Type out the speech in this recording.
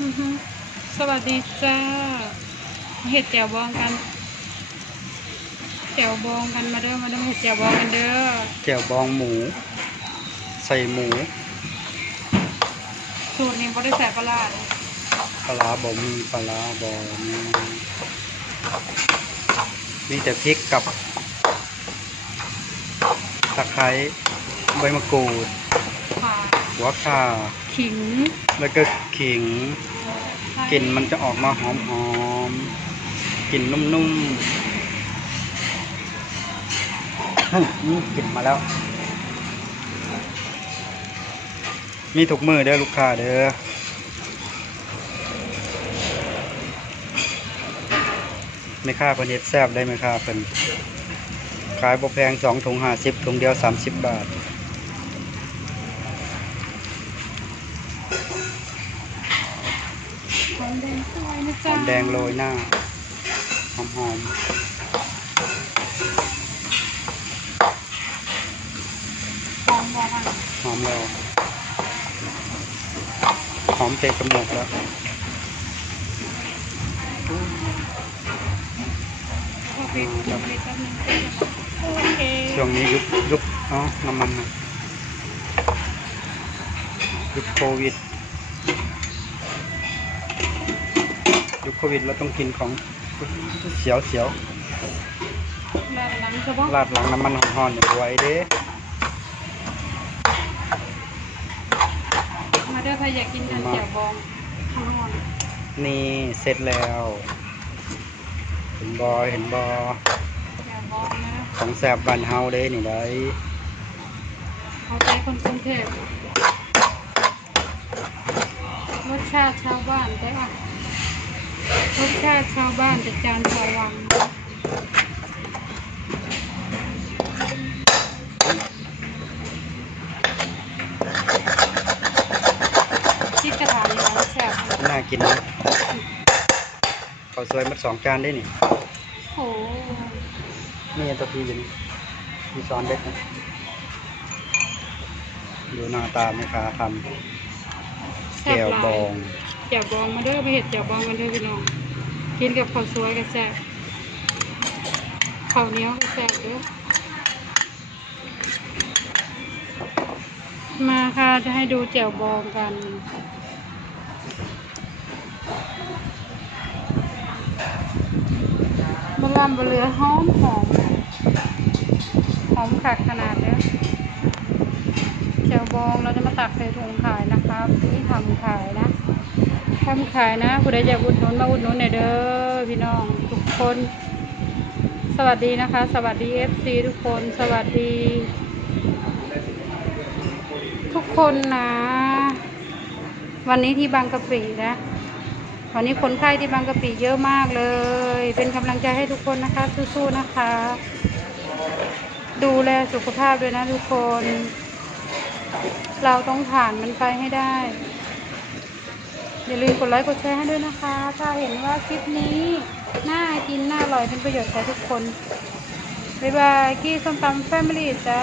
อือฮึสวัสดีจ้า เห็ดแจ่วบองกัน แจ่วบองกันมาเด้อ มาเด้อเห็ดแจ่วบองกันเด้อ แจ่วบองหมู ใส่หมู สูตรนี้บ่ได้ใส่ปลาร้าเลยปลาร้าบอมีปลาร้าบอมีมีแต่พริกกับตะไคร้ใบมะกรูด ค่ะ หัวข่าขิง แล้วก็ขิงกลิ่นมันจะออกมาหอมหอมๆกลิ่นนุ่มๆอืมกลิ่นมาแล้ว มีถุกมือเด้อลูกค้าเด้อไม่ค่าเพิ่นเฮ็ดแซ่บได้ไหมค่าเพิ่นขายบ่แพงสองถุงห้าสิบถุงเดียวสามสิบบาท หอม แดงสวยนะหจ๊ะอมแดงโรยหน้าหอมหอมหอมบองอะหอมแล้วหอมเตะจมูกแล้วโอเคโอเคแป๊บนึงโอเคช่วงนี้ยุคยุคเอ๋อน้ำมันนะยุคโควิด ยุคโควิดเราต้องกินของเสียวเสียวแล้วหลังจะบอกๆราดหลังน้ำมันหอนๆอย่าไว้เด้มาเด้อใครอยากกินกันแจ่วบองข้างนอกนี่เสร็จแล้ว เห็นบอเห็นบอแจ่วบองนะของแสบบ้านเฮาเด้นี่ได้เอาใจคนกรุงเทพรสชาติชาวบ้านได้ป่ะ รสชาติชาวบ้านแต่จานชาววังที่กระถางนี่มันแซ่บน่ากินนะข้าวสวยมาสองจานได้นี่โอ้โหนี่ตัวพีอยู่นี่มีซอนเล็กนะดูหน้าตาแม่ค้าทำแซ่แก้บวหลายบอง แจ่วบองมาเด้อไปเห็ดแจ่วบองกันเด้อพี่น้องกินกับข้าวสวยก็แซ่บข้าวเหนียวก็แซ่บเด้อมาค่ะจะให้ดูแจ่วบองกันบะลำบะเหลือหอมหอมหอมขัดขนาดเนี้ยแจ่วบองเราจะมาตักใส่ถุงขายนะครับนี่ทำขายนะ ทำขายนะผู้ใดอยากอุดหนุนมาอุดหนุนหน่อยเด้อพี่น้องทุกคน สวัสดีนะคะ สวัสดีเอฟซีทุกคนสวัสดี ทุกคนนะ วันนี้ที่บางกะปินะวันนี้คนไข้ที่บางกะปิเยอะมากเลย เป็นกำลังใจให้ทุกคนนะคะสู้ๆนะคะ ดูแลสุขภาพด้วยนะทุกคน เราต้องผ่านมันไปให้ได้ อย่าลืมกดไลค์กดแชร์ให้ด้วยนะคะ ถ้าเห็นว่าคลิปนี้น่ากินน่าอร่อยเป็นประโยชน์กับทุกคน บ๊ายบาย กี้ส้มตำแฟมิลี่จ้า